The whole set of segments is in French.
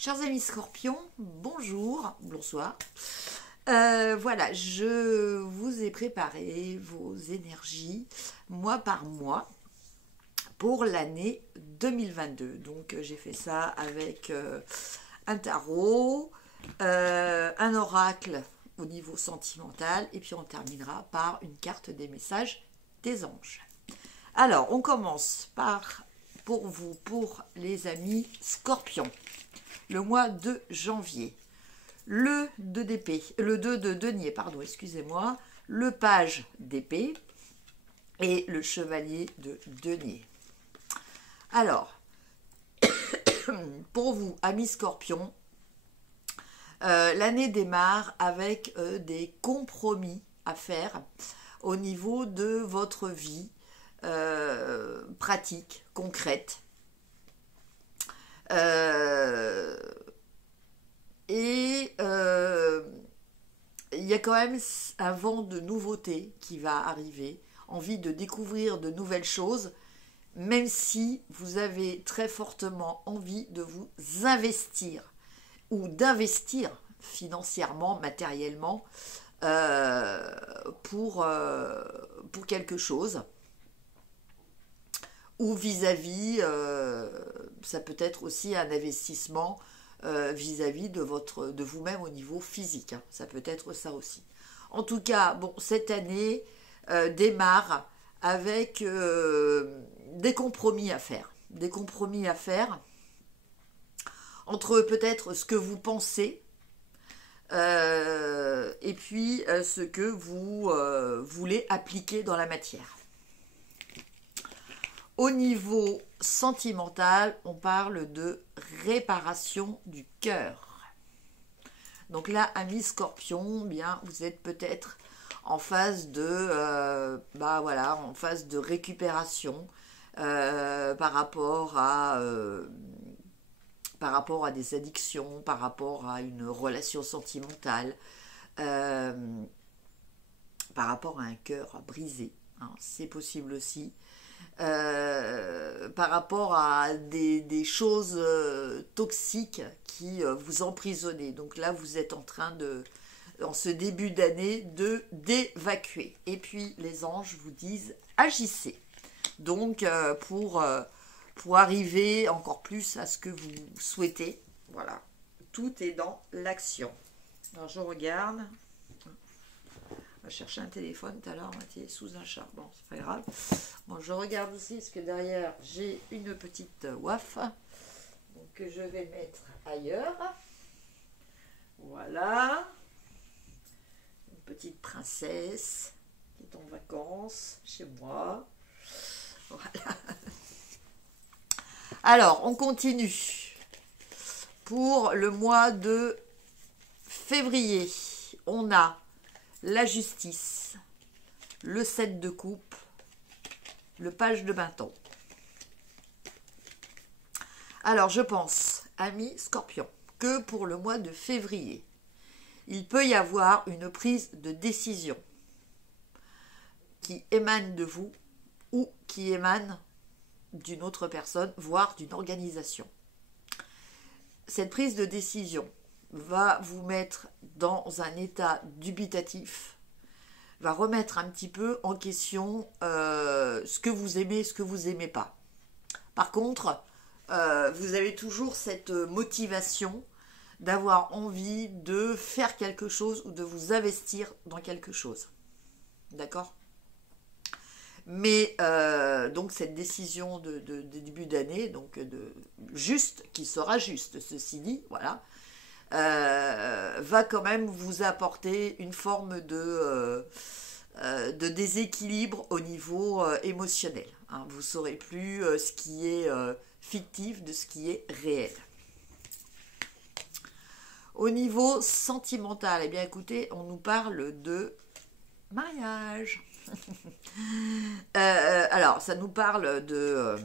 Chers amis scorpions, bonjour, bonsoir. Voilà, je vous ai préparé vos énergies mois par mois pour l'année 2022. Donc j'ai fait ça avec un tarot, un oracle au niveau sentimental et puis on terminera par une carte des messages des anges. Alors on commence par, pour vous, pour les amis scorpions, le mois de janvier. Le 2 d'épée, le 2 de denier, pardon, excusez-moi, le page d'épée et le chevalier de denier. Alors, pour vous, amis scorpions, l'année démarre avec des compromis à faire au niveau de votre vie pratique, concrète. Il y a quand même un vent de nouveauté qui va arriver, envie de découvrir de nouvelles choses, même si vous avez très fortement envie de vous investir ou d'investir financièrement, matériellement pour quelque chose, ou vis-à-vis, ça peut être aussi un investissement vis-à-vis de vous-même au niveau physique, hein. Ça peut être ça aussi. En tout cas, bon, cette année démarre avec des compromis à faire. Des compromis à faire entre peut-être ce que vous pensez et puis ce que vous voulez appliquer dans la matière. Au niveau sentimental, on parle de réparation du cœur. Donc là, amis scorpions, bien, vous êtes peut-être en phase de, en phase de récupération par rapport à des addictions, par rapport à une relation sentimentale, par rapport à un cœur brisé, hein, c'est possible aussi. Par rapport à des choses toxiques qui vous emprisonnent. Donc là, vous êtes en train en ce début d'année, d'évacuer. Et puis, les anges vous disent, agissez. Donc, pour arriver encore plus à ce que vous souhaitez. Voilà, tout est dans l'action. Alors, je regarde. On va chercher un téléphone tout à l'heure, on était sous un charbon, c'est pas grave. Bon, je regarde aussi parce que derrière j'ai une petite waf, donc que je vais mettre ailleurs. Voilà, une petite princesse qui est en vacances chez moi. Voilà. Alors, on continue. Pour le mois de février, on a la justice, le 7 de coupe, le page de bâton. Alors, je pense, amis scorpions, que pour le mois de février, il peut y avoir une prise de décision qui émane de vous ou qui émane d'une autre personne, voire d'une organisation. Cette prise de décision va vous mettre dans un état dubitatif, va remettre un petit peu en question ce que vous aimez, ce que vous n'aimez pas. Par contre, vous avez toujours cette motivation d'avoir envie de faire quelque chose ou de vous investir dans quelque chose. D'accord ? Mais donc cette décision de début d'année, donc juste, qui sera juste, ceci dit, voilà, va quand même vous apporter une forme de déséquilibre au niveau émotionnel. Hein. Vous ne saurez plus ce qui est fictif de ce qui est réel. Au niveau sentimental, eh bien écoutez, on nous parle de mariage. Alors, ça nous parle de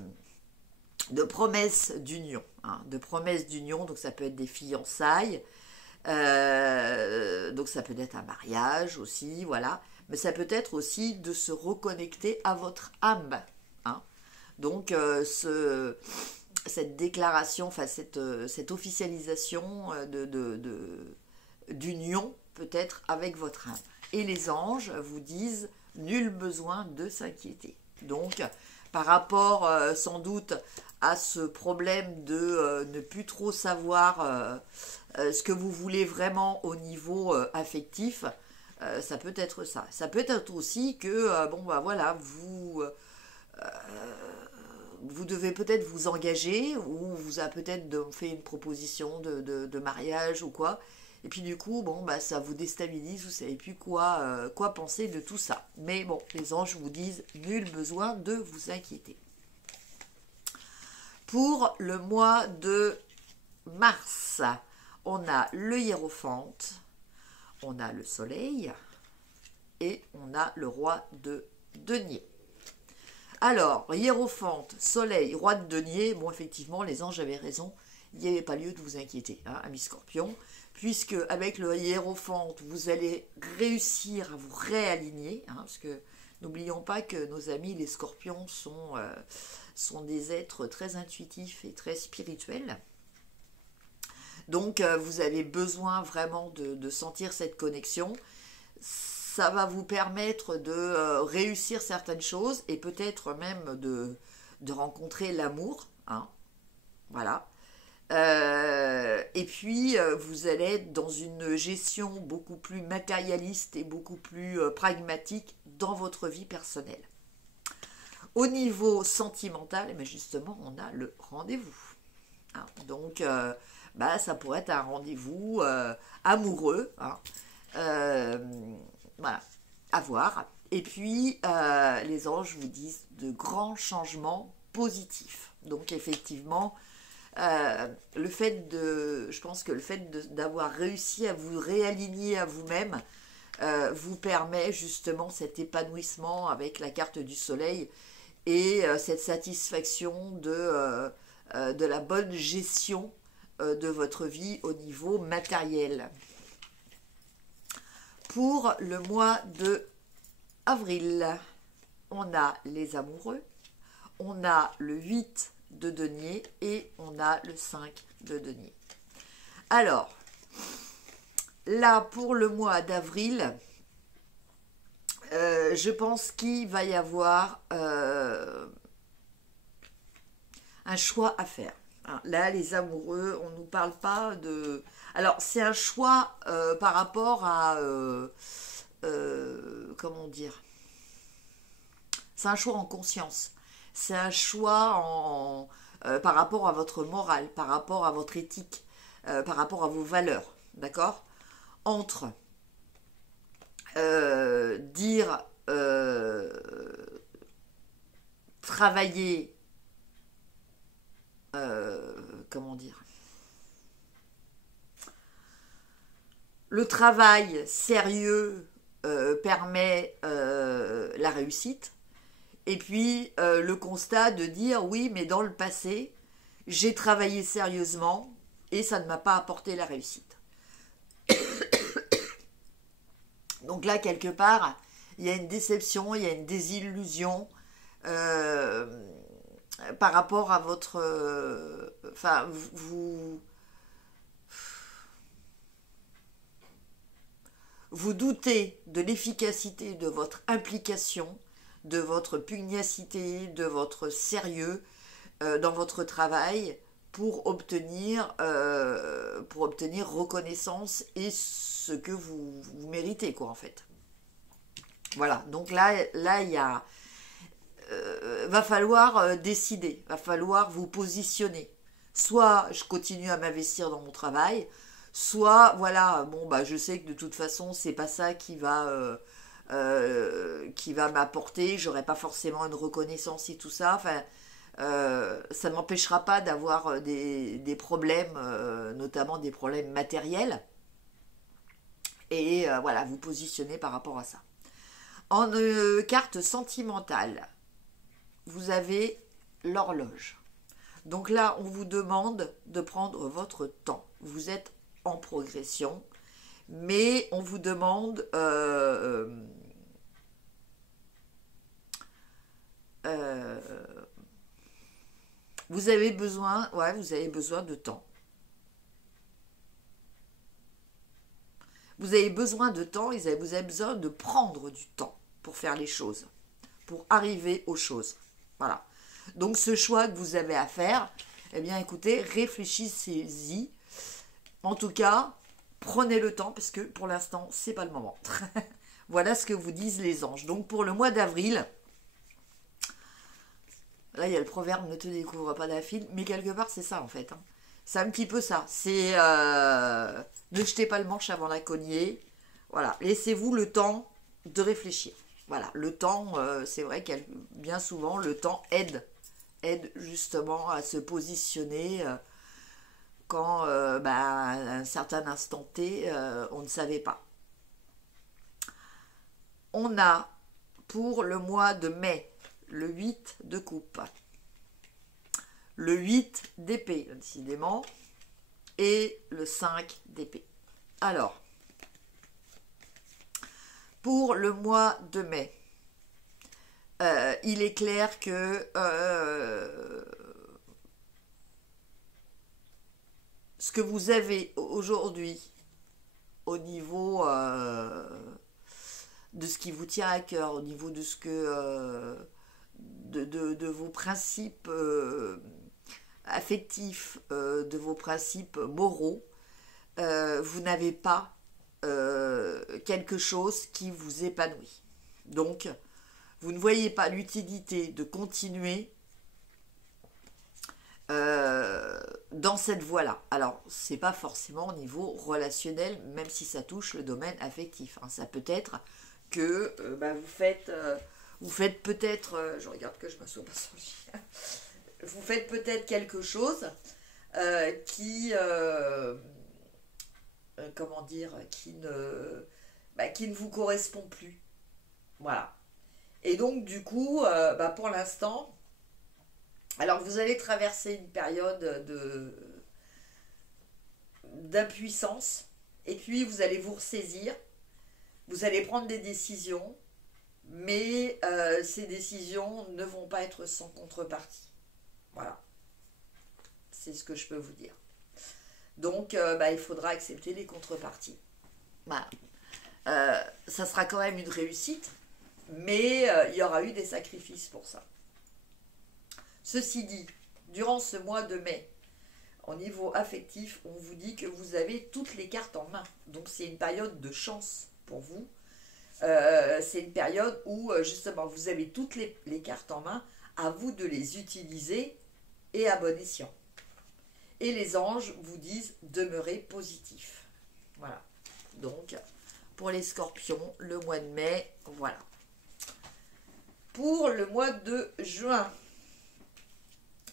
promesses d'union, hein, de promesses d'union, donc ça peut être des fiançailles, donc ça peut être un mariage aussi, voilà, mais ça peut être aussi de se reconnecter à votre âme, hein. Donc cette déclaration, enfin cette officialisation d'union peut-être avec votre âme. Et les anges vous disent nul besoin de s'inquiéter. Donc par rapport sans doute à ce problème de ne plus trop savoir ce que vous voulez vraiment au niveau affectif, ça peut être ça. Ça peut être aussi que, bon bah voilà, vous devez peut-être vous engager, ou on vous a peut-être fait une proposition de mariage ou quoi, et puis du coup, bon, bah, ça vous déstabilise, vous ne savez plus quoi penser de tout ça. Mais bon, les anges vous disent, nul besoin de vous inquiéter. Pour le mois de mars, on a le hiérophante, on a le soleil, et on a le roi de denier. Alors, hiérophante, soleil, roi de denier, bon effectivement, les anges avaient raison, il n'y avait pas lieu de vous inquiéter, hein, amis scorpions, puisque avec le hiérophante, vous allez réussir à vous réaligner, hein, parce que n'oublions pas que nos amis les scorpions sont des êtres très intuitifs et très spirituels. Donc, vous avez besoin vraiment de sentir cette connexion. Ça va vous permettre de réussir certaines choses et peut-être même de rencontrer l'amour. Hein, voilà. Et puis, vous allez être dans une gestion beaucoup plus matérialiste et beaucoup plus pragmatique dans votre vie personnelle. Au niveau sentimental, eh bien justement, on a le rendez-vous. Hein, donc, bah, ça pourrait être un rendez-vous amoureux. Hein, voilà, à voir. Et puis, les anges vous disent de grands changements positifs. Donc, effectivement, je pense que le fait d'avoir réussi à vous réaligner à vous-même vous permet justement cet épanouissement avec la carte du soleil et cette satisfaction de la bonne gestion de votre vie au niveau matériel. Pour le mois de avril, on a les amoureux, on a le 8 de denier et on a le 5 de denier. Alors, là, pour le mois d'avril, je pense qu'il va y avoir un choix à faire. Là, les amoureux, on ne nous parle pas de... Alors, c'est un choix par rapport à... comment dire? C'est un choix en conscience. C'est un choix par rapport à votre morale, par rapport à votre éthique, par rapport à vos valeurs. D'accord? Entre dire travailler, comment dire, le travail sérieux permet la réussite, et puis le constat de dire oui, mais dans le passé j'ai travaillé sérieusement et ça ne m'a pas apporté la réussite. Donc là, quelque part, il y a une déception, il y a une désillusion par rapport à votre... Enfin, vous doutez de l'efficacité de votre implication, de votre pugnacité, de votre sérieux dans votre travail pour obtenir reconnaissance et ce que vous méritez, quoi, en fait. Voilà, donc là il y a... va falloir décider, va falloir vous positionner. Soit je continue à m'investir dans mon travail, soit voilà, bon bah je sais que de toute façon c'est pas ça qui va m'apporter, j'aurai pas forcément une reconnaissance et tout ça. Enfin, ça ne m'empêchera pas d'avoir des problèmes, notamment des problèmes matériels. Et voilà, vous positionnez par rapport à ça. En carte sentimentale, vous avez l'horloge. Donc là, on vous demande de prendre votre temps. Vous êtes en progression, mais on vous demande Vous avez besoin, ouais, vous avez besoin de temps. Vous avez besoin de temps, vous avez besoin de prendre du temps pour faire les choses, pour arriver aux choses. Voilà. Donc ce choix que vous avez à faire, eh bien écoutez, réfléchissez-y. En tout cas, prenez le temps parce que pour l'instant, c'est pas le moment. Voilà ce que vous disent les anges. Donc pour le mois d'avril, là il y a le proverbe ne te découvre pas la file, mais quelque part c'est ça en fait. Hein. C'est un petit peu ça. C'est ne jetez pas le manche avant la cognée. Voilà, laissez-vous le temps de réfléchir. Voilà, le temps, c'est vrai que bien souvent, le temps aide justement à se positionner quand, à un certain instant T, on ne savait pas. On a pour le mois de mai le 8 de coupe, le 8 d'épée, décidément, et le 5 d'épée. Alors, pour le mois de mai, il est clair que ce que vous avez aujourd'hui au niveau de ce qui vous tient à cœur, au niveau de ce que de vos principes affectifs, de vos principes moraux, vous n'avez pas quelque chose qui vous épanouit. Donc, vous ne voyez pas l'utilité de continuer dans cette voie-là. Alors, c'est pas forcément au niveau relationnel, même si ça touche le domaine affectif. Hein. Ça peut être que vous faites peut-être, je regarde que je m'assois pas sur le chien, vous faites peut-être quelque chose qui comment dire, qui ne vous correspond plus. Voilà. Et donc, du coup, pour l'instant, alors vous allez traverser une période d'impuissance, et puis vous allez vous ressaisir, vous allez prendre des décisions, mais ces décisions ne vont pas être sans contrepartie. Voilà. C'est ce que je peux vous dire. Donc, il faudra accepter les contreparties. Voilà. Ça sera quand même une réussite, mais il y aura eu des sacrifices pour ça. Ceci dit, durant ce mois de mai, au niveau affectif, on vous dit que vous avez toutes les cartes en main. Donc, c'est une période de chance pour vous. C'est une période où, justement, vous avez toutes les cartes en main. À vous de les utiliser et à bon escient. Et les anges vous disent demeurez positif. Voilà. Donc, pour les scorpions, le mois de mai, voilà. Pour le mois de juin,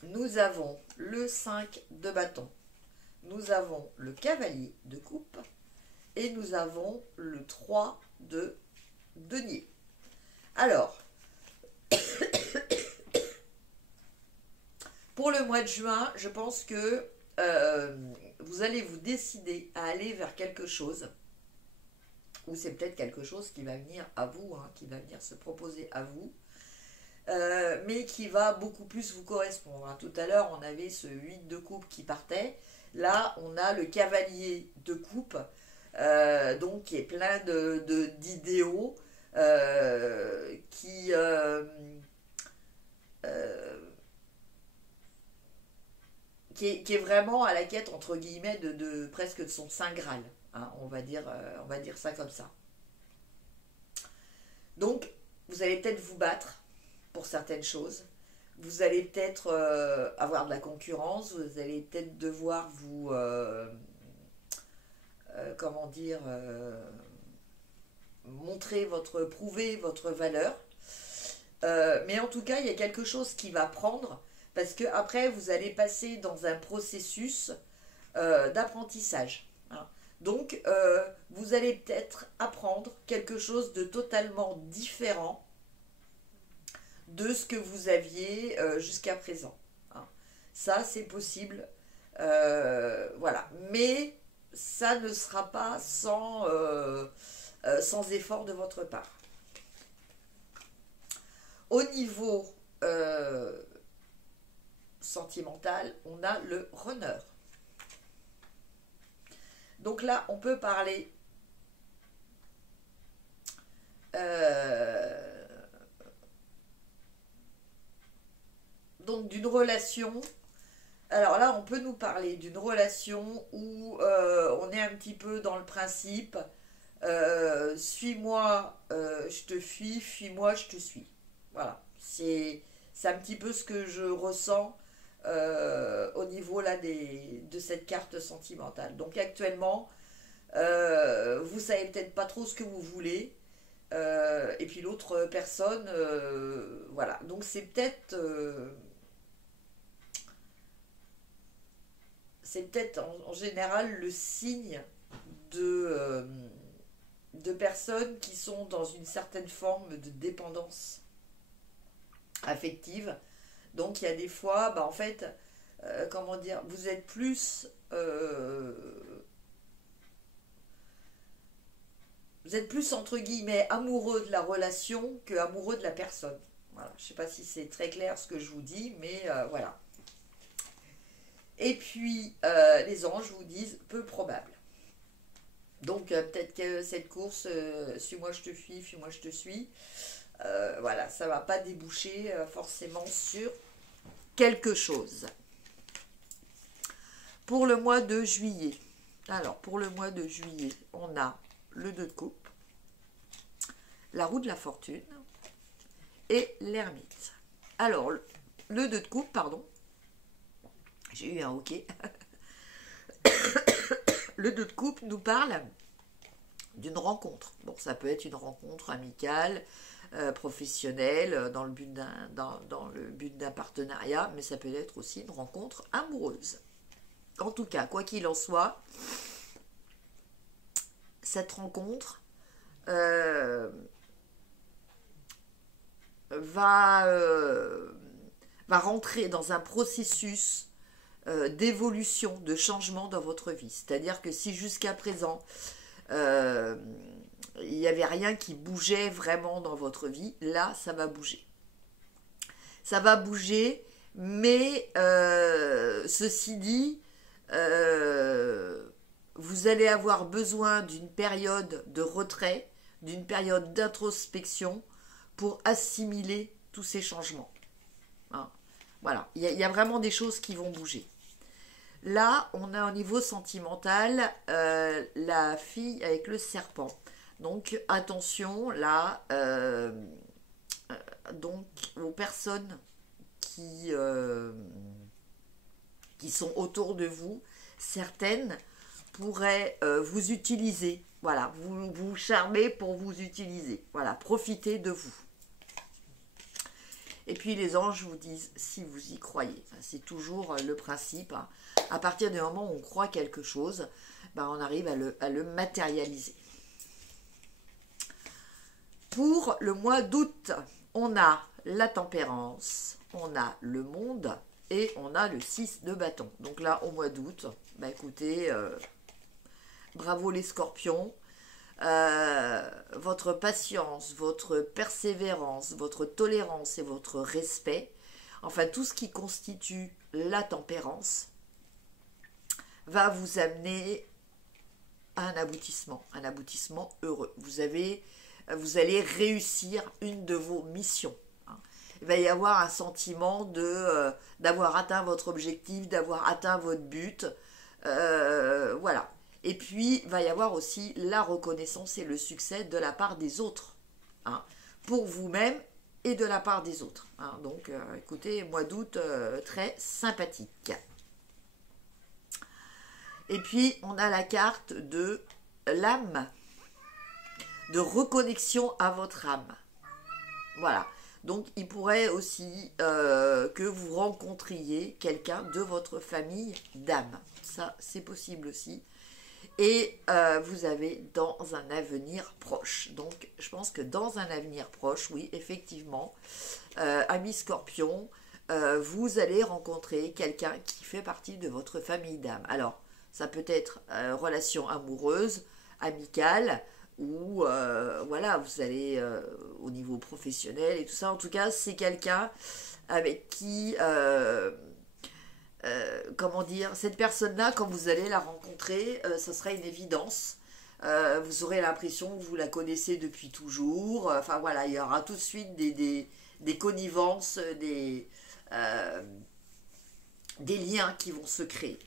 nous avons le 5 de bâton. Nous avons le cavalier de coupe. Et nous avons le 3 de denier. Alors, pour le mois de juin, je pense que vous allez vous décider à aller vers quelque chose, ou c'est peut-être quelque chose qui va venir à vous, hein, qui va venir se proposer à vous, mais qui va beaucoup plus vous correspondre. Hein. Tout à l'heure, on avait ce 8 de coupe qui partait. Là, on a le cavalier de coupe, donc qui est plein d'idéaux, qui est vraiment à la quête, entre guillemets, presque de son Saint Graal. Hein, on va dire ça comme ça. Donc, vous allez peut-être vous battre pour certaines choses. Vous allez peut-être avoir de la concurrence. Vous allez peut-être devoir vous... prouver votre valeur. Mais en tout cas, il y a quelque chose qui va prendre, parce que après vous allez passer dans un processus d'apprentissage. Hein. Donc, vous allez peut-être apprendre quelque chose de totalement différent de ce que vous aviez jusqu'à présent. Hein. Ça, c'est possible. Voilà. Mais ça ne sera pas sans effort de votre part. Au niveau sentimental, on a le runner. Donc là, on peut parler donc d'une relation. Alors là, on peut nous parler d'une relation où on est un petit peu dans le principe suis-moi, je te fuis-moi, je te suis. Voilà, c'est un petit peu ce que je ressens au niveau là de cette carte sentimentale. Donc actuellement, vous savez peut-être pas trop ce que vous voulez, et puis l'autre personne, voilà. Donc c'est peut-être en général le signe de personnes qui sont dans une certaine forme de dépendance affective. Donc il y a des fois, en fait, comment dire, vous êtes plus entre guillemets amoureux de la relation que amoureux de la personne. Voilà, je ne sais pas si c'est très clair ce que je vous dis, mais voilà. Et puis les anges vous disent peu probable. Donc peut-être que cette course, suis-moi je te fuis, fuis-moi je te suis, voilà, ça ne va pas déboucher forcément sur quelque chose. Pour le mois de juillet, alors pour le mois de juillet, on a le 2 de coupe, la roue de la fortune et l'ermite. Alors, le 2 de coupe, pardon, j'ai eu un hoquet. Le 2 de coupe nous parle d'une rencontre. Bon, ça peut être une rencontre amicale, professionnelle, dans le but d'un partenariat, mais ça peut être aussi une rencontre amoureuse. En tout cas, quoi qu'il en soit, cette rencontre va rentrer dans un processus d'évolution, de changement dans votre vie. C'est-à-dire que si jusqu'à présent, il n'y avait rien qui bougeait vraiment dans votre vie, là, ça va bouger. Ça va bouger, mais ceci dit, vous allez avoir besoin d'une période de retrait, d'une période d'introspection pour assimiler tous ces changements. Hein, voilà, il y a vraiment des choses qui vont bouger. Là, on a au niveau sentimental la fille avec le serpent. Donc, attention, là, donc, aux personnes qui sont autour de vous, certaines pourraient vous utiliser. Voilà, vous charmer pour vous utiliser. Voilà, profitez de vous. Et puis les anges vous disent, si vous y croyez, c'est toujours le principe. Hein. À partir du moment où on croit quelque chose, on arrive à le matérialiser. Pour le mois d'août, on a la tempérance, on a le monde et on a le 6 de bâton. Donc là, au mois d'août, écoutez, bravo les scorpions. Votre patience, votre persévérance, votre tolérance et votre respect, enfin tout ce qui constitue la tempérance, va vous amener à un aboutissement heureux. Vous allez réussir une de vos missions. Il va y avoir un sentiment d'avoir atteint votre objectif, d'avoir atteint votre but. Voilà. Et puis, il va y avoir aussi la reconnaissance et le succès de la part des autres. Hein, pour vous-même et de la part des autres. Hein. Donc, écoutez, mois d'août, très sympathique. Et puis, on a la carte de l'âme, de reconnexion à votre âme. Voilà. Donc, il pourrait aussi que vous rencontriez quelqu'un de votre famille d'âme. Ça, c'est possible aussi. Et vous avez dans un avenir proche. Donc, je pense que dans un avenir proche, oui, effectivement, amis scorpions, vous allez rencontrer quelqu'un qui fait partie de votre famille d'âme. Alors, ça peut être relation amoureuse, amicale, ou voilà, vous allez au niveau professionnel et tout ça. En tout cas, c'est quelqu'un avec qui comment dire, cette personne-là, quand vous allez la rencontrer, ça sera une évidence. Vous aurez l'impression que vous la connaissez depuis toujours. Enfin voilà, il y aura tout de suite des connivences, des liens qui vont se créer.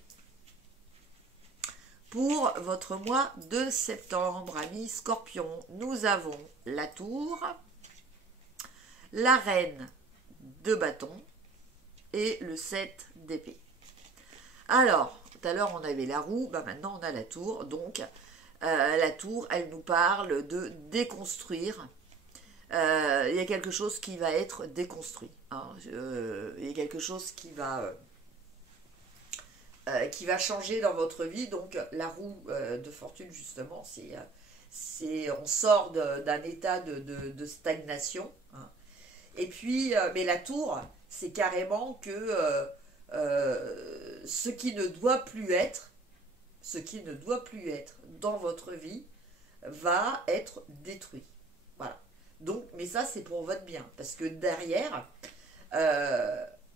Pour votre mois de septembre, amis Scorpion, nous avons la tour, la reine de bâton et le 7 d'épée. Alors, tout à l'heure on avait la roue, maintenant on a la tour. Donc la tour, elle nous parle de déconstruire. Il y a quelque chose qui va être déconstruit. Il y a quelque chose qui va changer dans votre vie. Donc la roue de fortune, justement, on sort d'un état de stagnation. Et puis, mais la tour, c'est carrément que ce qui ne doit plus être dans votre vie va être détruit. Voilà. Donc, mais ça, c'est pour votre bien. Parce que derrière,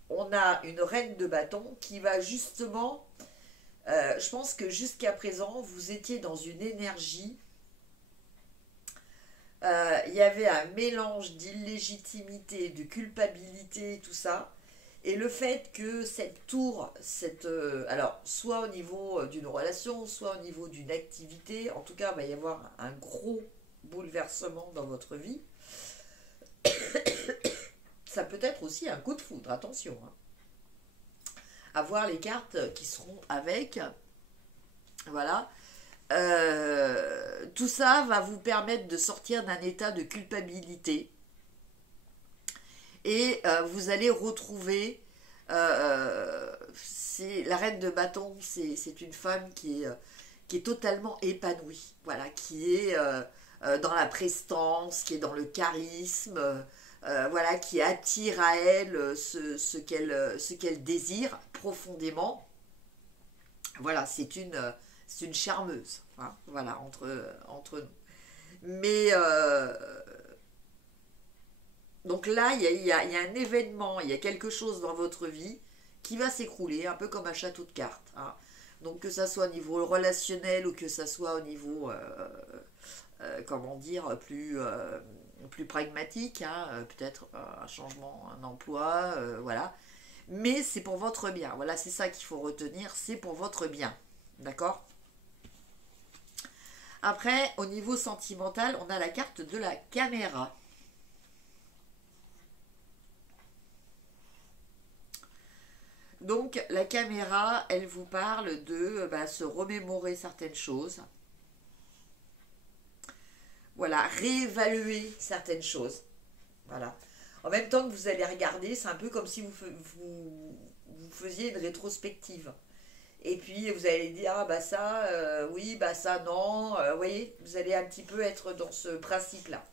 on a une reine de bâton qui va justement... je pense que jusqu'à présent, vous étiez dans une énergie... il y avait un mélange d'illégitimité, de culpabilité, tout ça. Et le fait que cette tour, alors, soit au niveau d'une relation, soit au niveau d'une activité, en tout cas, il va y avoir un gros bouleversement dans votre vie. Ça peut être aussi un coup de foudre, attention. À voir les cartes qui seront avec. Voilà. Tout ça va vous permettre de sortir d'un état de culpabilité. Et vous allez retrouver... la reine de bâton, c'est une femme qui est totalement épanouie. Voilà, qui est dans la prestance, qui est dans le charisme... voilà, qui attire à elle ce qu'elle désire profondément. Voilà, c'est une charmeuse, voilà, entre nous. Mais donc là, il y a un événement, il y a quelque chose dans votre vie qui va s'écrouler, un peu comme un château de cartes. Donc que ça soit au niveau relationnel ou que ça soit au niveau, comment dire, plus pragmatique, peut-être un changement, un emploi, voilà. Mais c'est pour votre bien, voilà, c'est ça qu'il faut retenir, c'est pour votre bien, d'accord ? Après, au niveau sentimental, on a la carte de la caméra. Donc, la caméra, elle vous parle de se remémorer certaines choses. Voilà, réévaluer certaines choses. Voilà. En même temps que vous allez regarder, c'est un peu comme si vous faisiez une rétrospective. Et puis vous allez dire, ça, oui, ça, non. Vous voyez, vous allez un petit peu être dans ce principe-là.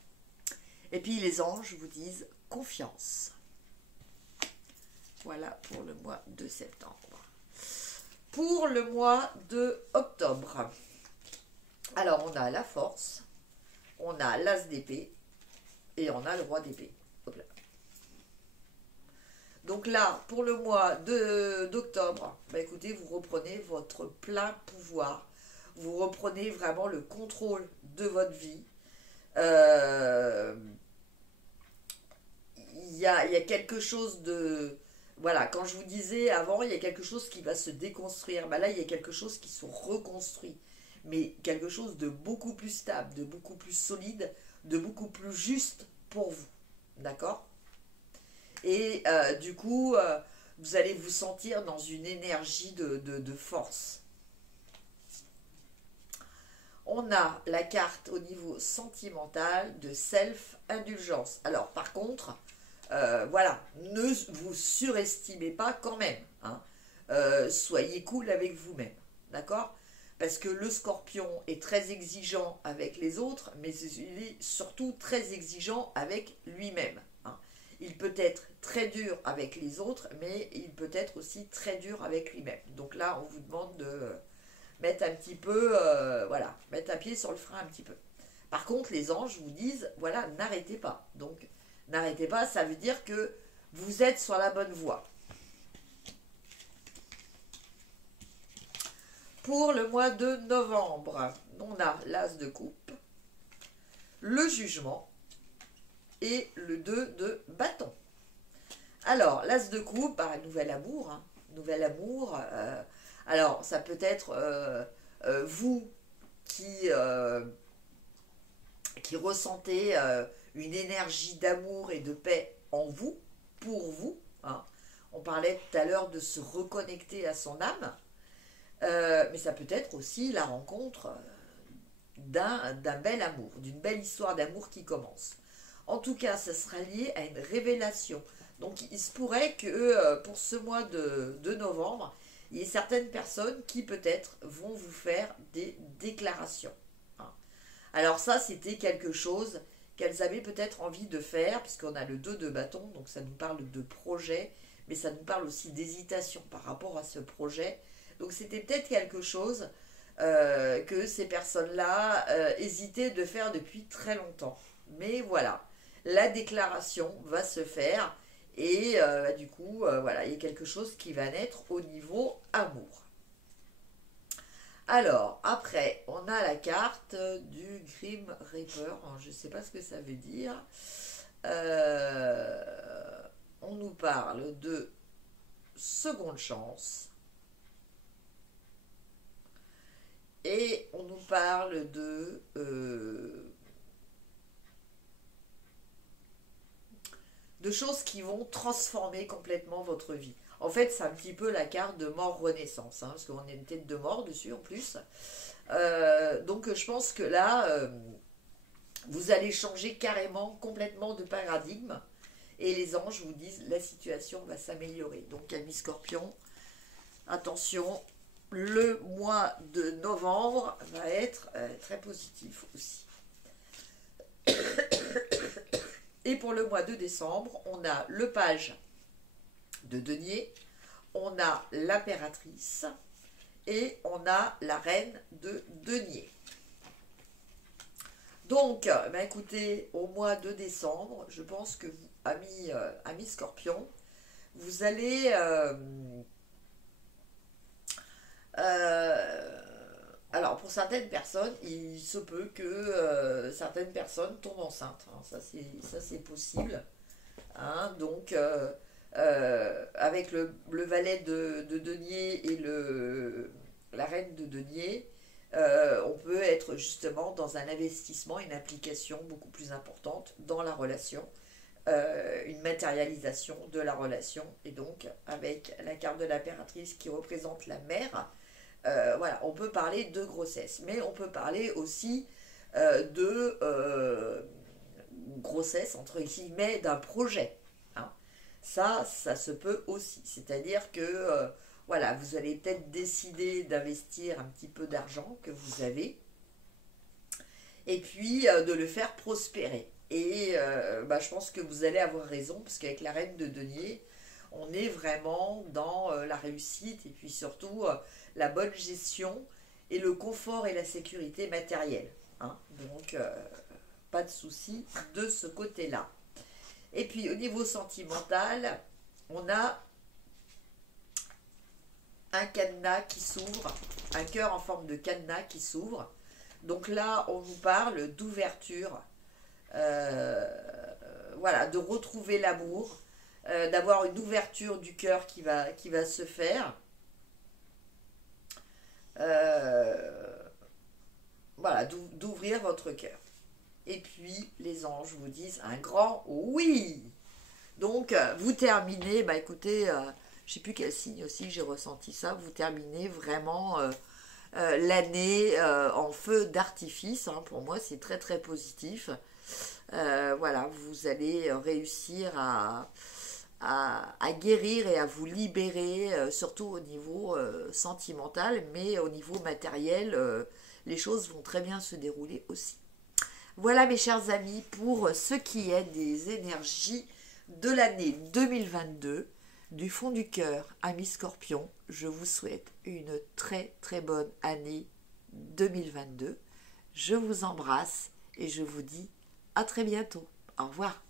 Et puis les anges vous disent confiance. Voilà pour le mois de septembre. Pour le mois de octobre, alors on a la force, on a l'as d'épée et on a le roi d'épée. Donc là, pour le mois d'octobre, écoutez, vous reprenez votre plein pouvoir. Vous reprenez vraiment le contrôle de votre vie. Il y a quelque chose de... Voilà, quand je vous disais avant, il y a quelque chose qui va se déconstruire. Là, il y a quelque chose qui se reconstruit. Mais quelque chose de beaucoup plus stable, de beaucoup plus solide, de beaucoup plus juste pour vous. D'accord ? Et du coup, vous allez vous sentir dans une énergie de force. On a la carte au niveau sentimental de self-indulgence. Alors par contre, voilà, ne vous surestimez pas quand même. Soyez cool avec vous-même. D'accord ? Parce que le scorpion est très exigeant avec les autres, mais il est surtout très exigeant avec lui-même. Il peut être très dur avec les autres, mais il peut être aussi très dur avec lui-même. Donc là, on vous demande de mettre un petit peu, voilà, mettre un pied sur le frein un petit peu. Par contre, les anges vous disent, voilà, n'arrêtez pas. Donc, n'arrêtez pas, ça veut dire que vous êtes sur la bonne voie. Pour le mois de novembre, on a l'As de coupe, le jugement et le 2 de bâton. Alors, l'As de coupe, bah, nouvel amour. Hein, nouvel amour. Alors, ça peut être vous qui ressentez une énergie d'amour et de paix en vous, pour vous. Hein. On parlait tout à l'heure de se reconnecter à son âme. Mais ça peut être aussi la rencontre d'un bel amour, d'une belle histoire d'amour qui commence. En tout cas, ça sera lié à une révélation. Donc, il se pourrait que pour ce mois de novembre, il y ait certaines personnes qui peut-être vont vous faire des déclarations. Hein. Alors ça, c'était quelque chose qu'elles avaient peut-être envie de faire, puisqu'on a le 2 de bâton, donc ça nous parle de projet, mais ça nous parle aussi d'hésitation par rapport à ce projet. Donc c'était peut-être quelque chose que ces personnes-là hésitaient de faire depuis très longtemps. Mais voilà, la déclaration va se faire et du coup, voilà, il y a quelque chose qui va naître au niveau amour. Alors, après, on a la carte du Grim Reaper. Je ne sais pas ce que ça veut dire. On nous parle de seconde chance. Et on nous parle de choses qui vont transformer complètement votre vie. En fait, c'est un petit peu la carte de mort-renaissance, hein, parce qu'on a une tête de mort dessus en plus. Donc je pense que là, vous allez changer carrément, complètement de paradigme. Et les anges vous disent, la situation va s'améliorer. Donc amis scorpions, attention, le mois de novembre va être très positif aussi. Et pour le mois de décembre, on a le page de denier, on a l'impératrice et on a la reine de denier. Donc, ben écoutez, au mois de décembre, je pense que vous, amis scorpions, vous allez alors pour certaines personnes, il se peut que certaines personnes tombent enceintes. Hein, ça c'est possible. Hein, donc avec le valet de denier et la reine de denier, on peut être justement dans un investissement, une implication beaucoup plus importante dans la relation, une matérialisation de la relation. Et donc avec la carte de l'impératrice qui représente la mère, voilà, on peut parler de grossesse, mais on peut parler aussi de grossesse, entre guillemets, d'un projet. Hein. Ça se peut aussi. C'est-à-dire que, voilà, vous allez peut-être décider d'investir un petit peu d'argent que vous avez, et puis de le faire prospérer. Et je pense que vous allez avoir raison, parce qu'avec la reine de denier, on est vraiment dans la réussite, et puis surtout la bonne gestion, et le confort et la sécurité matérielle. Hein. Donc, pas de souci de ce côté-là. Et puis, au niveau sentimental, on a un cadenas qui s'ouvre, un cœur en forme de cadenas qui s'ouvre. Donc là, on nous parle d'ouverture, voilà, de retrouver l'amour, d'avoir une ouverture du cœur qui va se faire. Voilà, d'ouvrir votre cœur. Et puis, les anges vous disent un grand oui. Donc, vous terminez, écoutez, je ne sais plus quel signe aussi, j'ai ressenti ça, vous terminez vraiment l'année en feu d'artifice. Hein, pour moi, c'est très, très positif. Voilà, vous allez réussir à guérir et à vous libérer, surtout au niveau sentimental, mais au niveau matériel, les choses vont très bien se dérouler aussi. Voilà mes chers amis pour ce qui est des énergies de l'année 2022. Du fond du cœur, amis scorpions, je vous souhaite une très très bonne année 2022. Je vous embrasse et je vous dis à très bientôt. Au revoir.